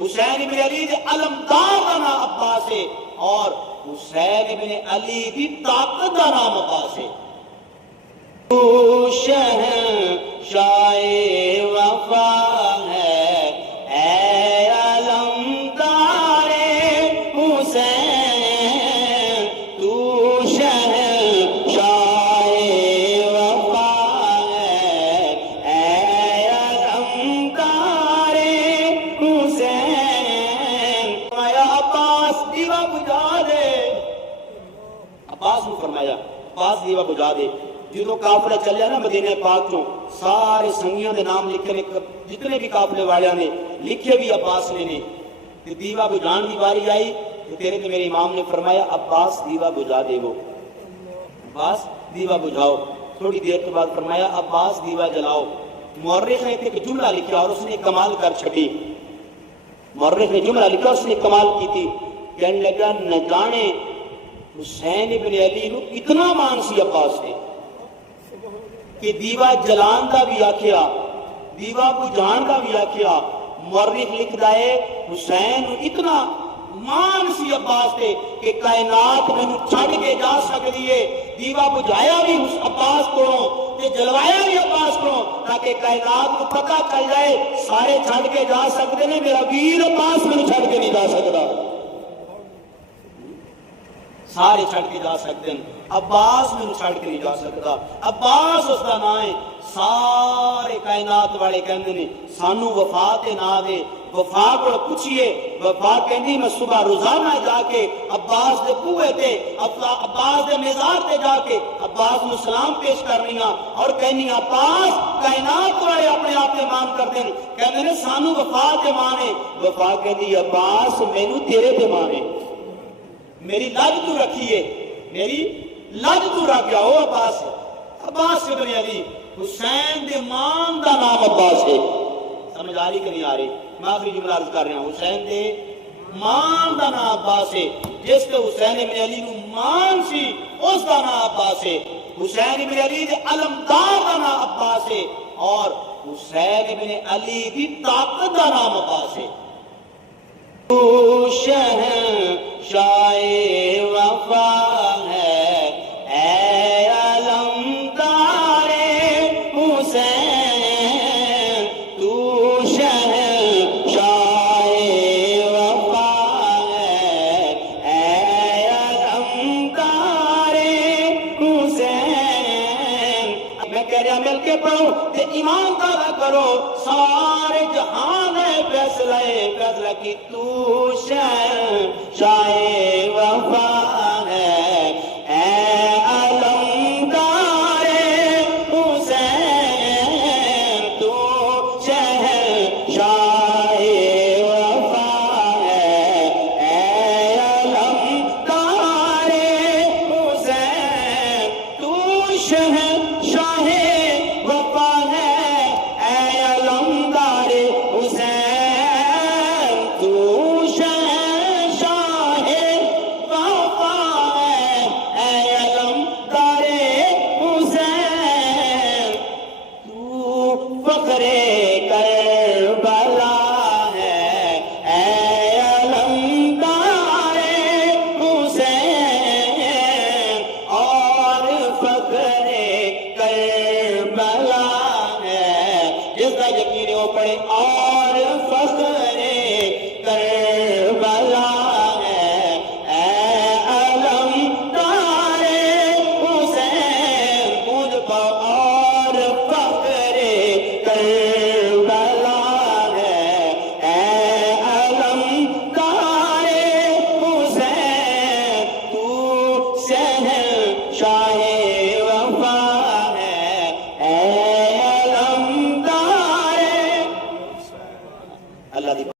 حسین ابن علی دے علمدار دا نام عباس ہے اور حسین ابن علی دی طاقت دا نام عباس ہے۔ تو شہنشاہ وفا ہے اے علمدار حسین، تو شہنشاہ وفا ہے اے علمدار حسین۔ فرمایا عباس دیوا بجھا دے، عباس نے فرمایا عباس دیوا بجھا دے۔ جدو قافلہ چلیا نا مدینہ پاک چوں سارے سنگیاں دے نام لکھے نے، جتنے بھی قافلے والیاں نے لکھے بھی عباس نے تے دیوا بجھان دی باری آئی تے تیرے تے میرے امام نے فرمایا عباس دیوا بجھا دے وہ، عباس دیوا بجھاؤ۔ تھوڑی دیر کے بعد فرمایا عباس دیوا جلاؤ۔ مورخ نے ایک جملہ لکھا اور اس نے کمال کر چھٹی، مورخ نے جملہ لکھا اس نے کمال کی تھی، کہنے لگا نہ جانے حسین ابن علی نو اتنا مان سی عباس نے کہ دیوا جلان دا بھی آکھیا، دیوا بجھان دا بھی آکھیا۔ مورخ لکھدا ہے حسین اتنا مان سی عباس تے کہ کائنات مینوں چھڈ کے جا سکدی ہے، دیوا بجھایا بھی عباس کولوں تے جلوایا بھی عباس کولوں تاکہ کائنات کو پتہ چل جائے سارے چھڈ کے جا سکدے نے، میرا ویر عباس مینوں چھڈ کے نہیں جا سکدا، سارے چھڈ کے جا سکتے ہیں، عباس میں چھڈ کے نہیں جا سکتا۔ عباس اس کا نام ہے، سارے کائنات والے کہندے نے سانو وفا تے نہ دے، وفا کو پوچھئے، وفا کہندی میں صبح روزانہ جا کے عباس دے کوئے تے عباس دے مزار تے جا کے عباس نو سلام پیش کرنی اور کہنی عباس کائنات والے اپنے آپ تے مان کردے نے، کہندے نے سانو وفا تے مانے، وفا کہندی عباس مینوں تیرے تے مانے، میری لج تو رکھیے، میری لج تو رکھ جاؤ۔ عباس عباس ابن علی حسین دے مان دا نام عباس ہے، سمجھ آ رہی کہ نہیں آ رہی؟ میں آخری جملہ عرض کر رہا ہوں، حسین دے مان دا نام عباس ہے، جس تے حسین ابن علی نو مان سی اس دا نام عباس ہے۔ حسین ابن علی دے علمدار دا نام عباس ہے اور حسین ابن علی دی طاقت دا نام عباس ہے۔ تو شہنشاہ وفا ہے اے علمدار حسین، تو شہنشاہ وفا ہے اے علمدار حسین۔ میں کہہ رہا مل کے پڑھو تے ایمان دادا کرو، سارے جہان ہے فیصلہ کی تو شہنشاہ